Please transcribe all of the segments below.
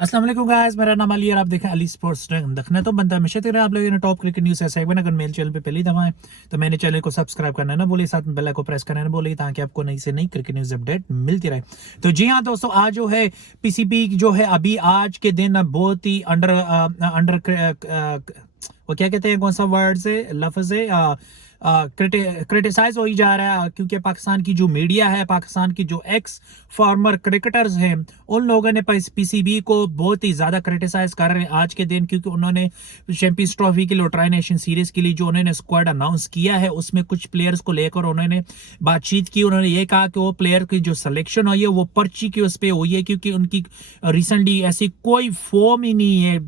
अस्सलाम वालेकुम गाइस, मेरा नाम अली और आप देखें अली स्पोर्ट्स देखना तो बनता है हमेशा तेरा आप लोगों ने टॉप क्रिकेट न्यूज़ ऐसा एक अगर मेरे चैनल पे पहली दफा है तो मैंने चैनल को सब्सक्राइब करना ना भूलिए, साथ में बेल आइकन को प्रेस करना ना भूलिए ताकि आपको नई से नई क्रिकेट न्यूज़ अपडेट मिलती रहे। तो जी हाँ दोस्तों, आज जो है पीसीबी जो है अभी आज के दिन बहुत ही अंडर अंडर वो क्या कहते हैं, कौन सा वर्ड से लफ्ज है, क्रिटिसाइज हो ही जा रहा है क्योंकि पाकिस्तान की जो मीडिया है, पाकिस्तान की जो एक्स फॉर्मर क्रिकेटर्स हैं, उन लोगों ने पीसीबी को बहुत ही ज्यादा क्रिटिसाइज कर रहे हैं आज के दिन, क्योंकि उन्होंने चैंपियंस ट्रॉफी के लिए, ट्राई नेशन सीरीज के लिए जो उन्होंने स्क्वाड अनाउंस किया है उसमें कुछ प्लेयर्स को लेकर उन्होंने बातचीत की। उन्होंने ये कहा कि वो प्लेयर की जो सिलेक्शन हुई है वो पर्ची की उस पर हुई है, क्योंकि उनकी रिसेंटली ऐसी कोई फॉर्म ही नहीं है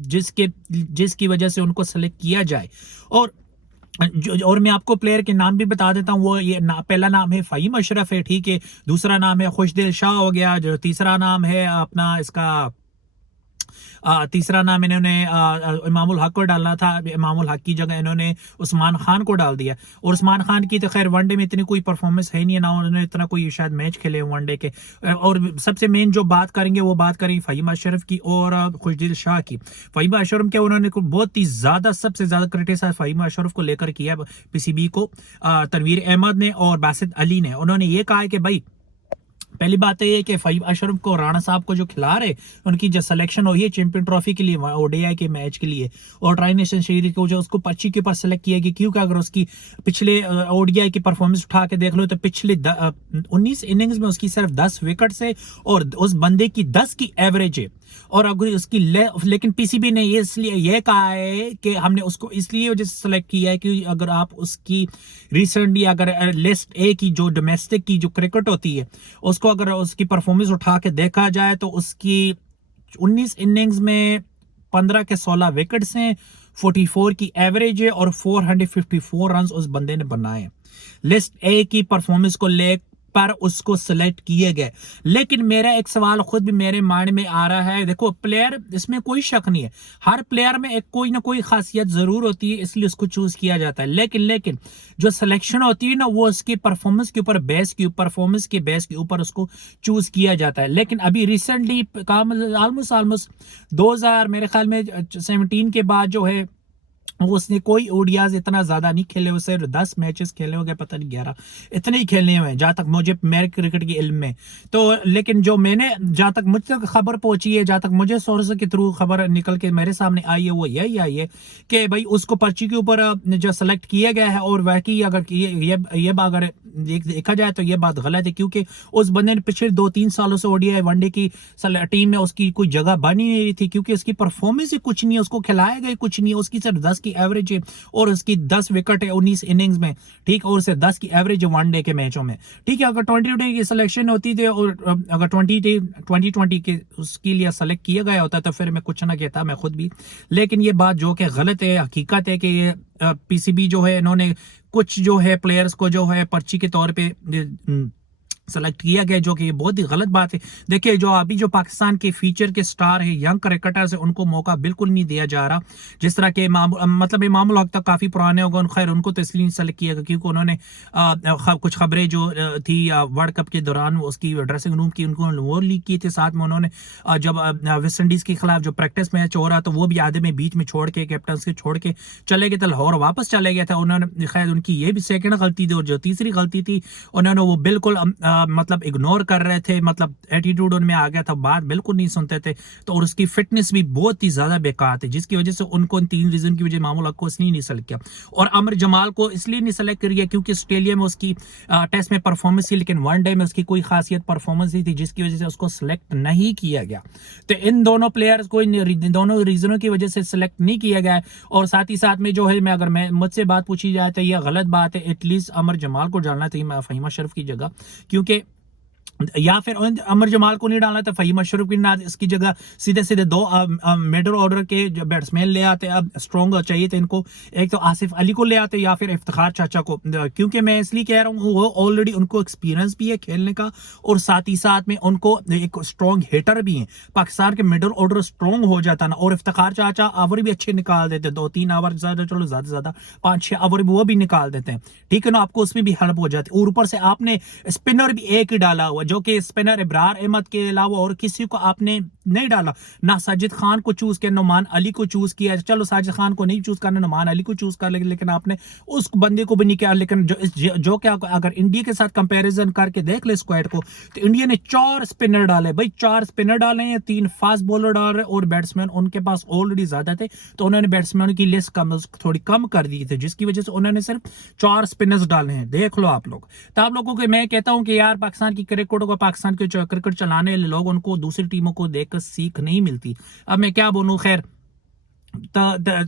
जिसकी वजह से उनको सेलेक्ट किया जाए। और मैं आपको प्लेयर के नाम भी बता देता हूँ। वो पहला नाम है फ़हीम अशरफ है, ठीक है। दूसरा नाम है खुशदिल शाह हो गया, जो तीसरा नाम है अपना इसका तीसरा नाम इन्होंने इमामुल हक को डालना था, इमामुल हक की जगह इन्होंने उस्मान खान को डाल दिया। और उस्मान खान की तो खैर वनडे में इतनी कोई परफॉर्मेंस है नहीं, ना उन्होंने इतना कोई शायद मैच खेले वनडे के। और सबसे मेन जो बात करेंगे वो बात करेंगे फ़हीम अशरफ की और खुशदिल शाह की। फ़हीम अशरफ के उन्होंने बहुत ही ज्यादा, सबसे ज्यादा क्रिटिसाइज फ़हीम अशरफ को लेकर किया पीसीबी को तनवीर अहमद ने और बासित अली ने। उन्होंने ये कहा है कि भाई पहली बात तो ये कि फ़हीम अशरफ को, राणा साहब को जो खिला रहे, उनकी जो सिलेक्शन हुई है चैंपियन ट्रॉफी के लिए, ओडीआई के मैच के लिए और ट्राई नेशन सीरीज को जो उसको पर्ची के ऊपर सेलेक्ट किया गया, क्योंकि अगर उसकी पिछले ओडीआई की परफॉर्मेंस उठा के देख लो तो पिछले 19 इनिंग्स में उसकी सिर्फ 10 विकेट है और उस बंदे की 10 की एवरेज है। और अगर उसकी लेकिन पीसीबी ने ये इसलिए यह कहा है कि हमने उसको इसलिए वजह से सेलेक्ट किया है कि अगर आप उसकी रिसेंटली अगर लिस्ट ए की जो डोमेस्टिक की जो क्रिकेट होती है उसको अगर उसकी परफॉर्मेंस उठा के देखा जाए तो उसकी 19 इनिंग्स में 15 के 16 विकेट्स हैं, 44 की एवरेज है और 454 रन उस बंदे ने बनाए। लिस्ट ए की परफॉर्मेंस को ले पर उसको सिलेक्ट किए गए। लेकिन मेरा एक सवाल खुद भी मेरे माइंड में आ रहा है, देखो प्लेयर, इसमें कोई शक नहीं है, हर प्लेयर में एक कोई ना कोई खासियत जरूर होती है, इसलिए उसको चूज किया जाता है। लेकिन जो सिलेक्शन होती है ना, वो उसकी परफॉर्मेंस के ऊपर परफॉर्मेंस के बेस के ऊपर उसको चूज किया जाता है। लेकिन अभी रिसेंटली ऑलमोस्ट 2000 मेरे ख्याल में 17 के बाद जो है उसने कोई ओडियाज इतना ज्यादा नहीं खेले, उसे 10 मैचेस खेले हो गए, पता नहीं 11 इतने ही खेलने हुए जहां तक मुझे मेरे क्रिकेट के इल्म में। तो लेकिन जो मैंने, जहां तक मुझ तक खबर पहुंची है, जहां तक मुझे सोर्स के थ्रू खबर निकल के मेरे सामने आई है, वो यही आई है कि भाई उसको पर्ची के ऊपर जो सेलेक्ट किया गया है। और वाकई अगर ये अगर देखा जाए तो ये बात गलत है, क्योंकि उस बंदे ने पिछले 2-3 सालों से ओडीआई वनडे की टीम में उसकी कोई जगह बनी नहीं रही थी, क्योंकि उसकी परफॉर्मेंस ही कुछ नहीं है, उसको खिलाया गया कुछ नहीं है। उसकी सिर्फ 10 की एवरेज है और उसकी 10 विकेट है 19 इनिंग्स में, ठीक। और उसे 10 की एवरेज है वनडे के मैचों में, ठीक है। अगर 2020 की सिलेक्शन होती थी और अगर 2020 के उसके लिए सेलेक्ट किया गया होता तो फिर मैं कुछ ना कहता, मैं खुद भी। लेकिन ये बात जो कि गलत है, हकीकत है कि ये पीसीबी जो है इन्होंने कुछ जो है प्लेयर्स को जो है पर्ची के तौर पे सेलेक्ट किया गया, जो कि बहुत ही गलत बात है। देखिए जो अभी जो पाकिस्तान के फीचर के स्टार है, यंग क्रिकेटर्स है, उनको मौका बिल्कुल नहीं दिया जा रहा। जिस तरह के मतलब इमामुल हक तक काफी पुराने हो गए, खैर उनको तो इसलिए नहीं सेलेक्ट किया गया क्योंकि उन्होंने कुछ खबरें जो थी वर्ल्ड कप के दौरान उसकी ड्रेसिंग रूम की उनको वो लीक की थी। साथ में उन्होंने जब वेस्ट इंडीज के खिलाफ जो प्रैक्टिस मैच हो रहा तो वो भी आधे में बीच में छोड़ के, कैप्टन के छोड़ के चले गए थे, लाहौर वापस चले गए थे। उन्होंने खैर उनकी ये भी सेकंड गलती थी। और जो तीसरी गलती थी, उन्होंने वो बिल्कुल मतलब इग्नोर कर रहे थे, मतलब एटीट्यूड उनमें आ गया था, बात बिल्कुल नहीं सुनते थे। तो और उसकी फिटनेस भी बहुत ही ज्यादा बेकार थी, जिसकी वजह से उनको इन 3 रीजन की वजह मामूल हक को इसलिए नहीं सेलेक्ट किया। और अमर जमाल को इसलिए नहीं सेलेक्ट किया क्योंकि ऑस्ट्रेलिया में उसकी टेस्ट में परफॉर्मेंस थी, लेकिन वनडे में उसकी कोई खासियत परफॉर्मेंस नहीं थी, जिसकी वजह से उसको सिलेक्ट नहीं किया गया। तो इन दोनों प्लेयर्स को इन दोनों रीजनों की वजह से सिलेक्ट नहीं किया गया है। और साथ ही साथ में जो है, मैं मुझसे बात पूछी जाए तो यह गलत बात है। एटलीस्ट अमर जमाल को डालना चाहिए फ़हीम अशरफ की जगह, क्योंकि या फिर अमर जमाल को नहीं डालना था, फ़हीम अशरफ की ना, इसकी जगह सीधे सीधे 2 मिडल ऑर्डर के बैट्समैन ले आते। अब स्ट्रॉन्ग चाहिए थे इनको, एक तो आसिफ अली को ले आते या फिर इफ्तिखार चाचा को, क्योंकि मैं इसलिए कह रहा हूँ वो ऑलरेडी उनको एक्सपीरियंस भी है खेलने का और साथ ही साथ में उनको एक स्ट्रॉन्ग हिटर भी है। पाकिस्तान के मिडल ऑर्डर स्ट्रॉन्ग हो जाता ना, और इफ्तिखार चाचा ओवर भी अच्छे निकाल देते, 2-3 ओवर ज्यादा, चलो ज्यादा से ज्यादा 5-6 ओवर वो भी निकाल देते हैं, ठीक है ना। आपको उसमें भी हेल्प हो जाती है। और ऊपर से आपने स्पिनर भी एक ही डाला हुआ, जो कि स्पिनर इब्रार अहमद के अलावा और किसी को आपने नहीं डाला, ना साजिद खान को चूज किया, नुमान अली को चूज किया। चलो साजिद खान को नहीं चूज करना, नुमान अली को चूज कर, लेकिन आपने उस बंदे को भी नहीं किया। लेकिन जो क्या अगर इंडिया के साथ कंपैरिजन करके देख ले स्क्वाड को, तो इंडिया ने 4 स्पिनर डाले भाई, 4 स्पिनर डाले हैं, 3 फास्ट बॉलर डाल रहे, और बैट्समैन उनके पास ऑलरेडी ज्यादा थे, तो उन्होंने बैट्समैन की लिस्ट थोड़ी कम कर दी थी, जिसकी वजह से उन्होंने सिर्फ 4 स्पिनर्स डाले हैं। देख लो आप लोग। तो आप लोगों को मैं कहता हूं कि यार पाकिस्तान की क्रिकेट को, पाकिस्तान के क्रिकेट चलाने वाले लोग, उनको दूसरी टीमों को देखकर सीख नहीं मिलती। अब मैं क्या बोलूं, खैर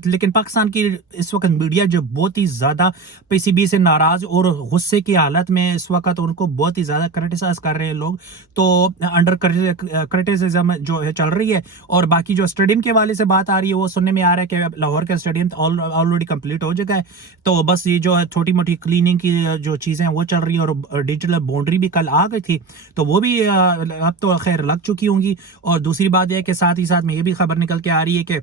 लेकिन पाकिस्तान की इस वक्त मीडिया जो बहुत ही ज्यादा पीसीबी से नाराज और गुस्से की हालत में इस वक्त, उनको बहुत ही ज्यादा क्रिटिसाइज कर रहे हैं लोग, तो अंडर क्रिटिसिज्म जो है चल रही है। और बाकी जो स्टेडियम के वाले से बात आ रही है, वो सुनने में आ रहा है कि लाहौर का स्टेडियम ऑलरेडी कंप्लीट हो चुका है, तो बस ये जो है छोटी मोटी क्लीनिंग की जो चीजें हैं वो चल रही है, और डिजिटल बाउंड्री भी कल आ गई थी, तो वो भी अब तो खैर लग चुकी होंगी। और दूसरी बात यह है कि साथ ही साथ में ये भी खबर निकल के आ रही है कि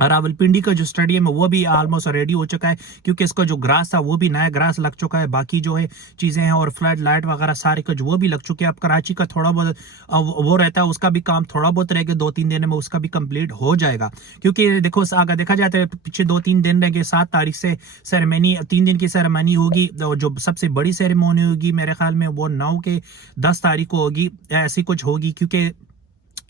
रावलपिंडी का जो स्टेडियम है वो भी ऑलमोस्ट रेडी हो चुका है, क्योंकि इसका जो ग्रास था वो भी नया ग्रास लग चुका है, बाकी जो है चीज़ें हैं, और फ्लड लाइट वगैरह सारे कुछ वो भी लग चुके हैं। अब कराची का थोड़ा बहुत वो रहता है, उसका भी काम थोड़ा बहुत रह गया, 2-3 दिन में उसका भी कंप्लीट हो जाएगा। क्योंकि देखो अगर देखा जाता है पीछे 2-3 दिन रह गए, 7 तारीख से सेरेमनी, 3 दिन की सेरेमनी होगी, जो सबसे बड़ी सेरेमनी होगी मेरे ख्याल में वो 9 के 10 तारीख को होगी, ऐसी कुछ होगी, क्योंकि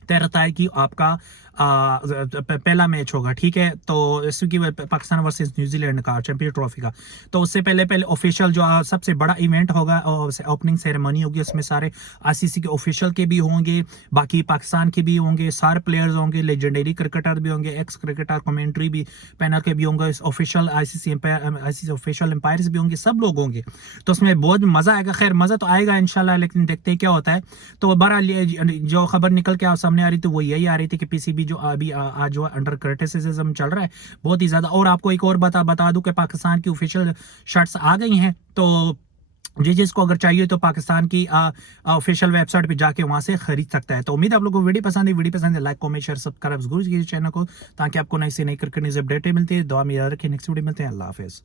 तय रहता है कि आपका पहला मैच होगा, ठीक है, तो इसकी पाकिस्तान वर्सेस न्यूजीलैंड का चैंपियन ट्रॉफी का, तो उससे पहले ऑफिशियल जो सबसे बड़ा इवेंट होगा, ओपनिंग सेरेमनी होगी, उसमें सारे आईसीसी के ऑफिशियल के भी होंगे, बाकी पाकिस्तान के भी होंगे, सारे प्लेयर्स होंगे, लेजेंडरी क्रिकेटर भी होंगे, एक्स क्रिकेटर, कमेंट्री भी पैनल के भी होंगे, ऑफिशियल आईसीसी ऑफिशियल एम्पायर्स भी होंगे, सब लोग होंगे, तो उसमें बहुत मजा आएगा। खैर मजा तो आएगा इंशाल्लाह, लेकिन देखते हैं क्या होता है। तो बहरहाल जो खबर निकल के सामने आ रही थी वो यही आ रही थी कि पीसीबी जो अभी आज जो अंडर क्रिटिसिज्म चल रहा है बहुत ही ज्यादा। और आपको एक और बता दूं कि पाकिस्तान की ऑफिशियल शर्ट्स आ गई हैं, तो जिसको अगर चाहिए तो पाकिस्तान की ऑफिशियल वेबसाइट पे जाके वहां से खरीद सकता है। तो उम्मीद है आप लोगों को वीडियो पसंद है, लाइक कमेंट शेयर सब्सक्राइब जरूर कीजिए चैनल को, ताकि आपको नई से नई क्रिकेट न्यूज़ अपडेटें मिलती है। दुआ में याद रखिए, नेक्स्ट वीडियो मिलते हैं, अल्लाह हाफिज़।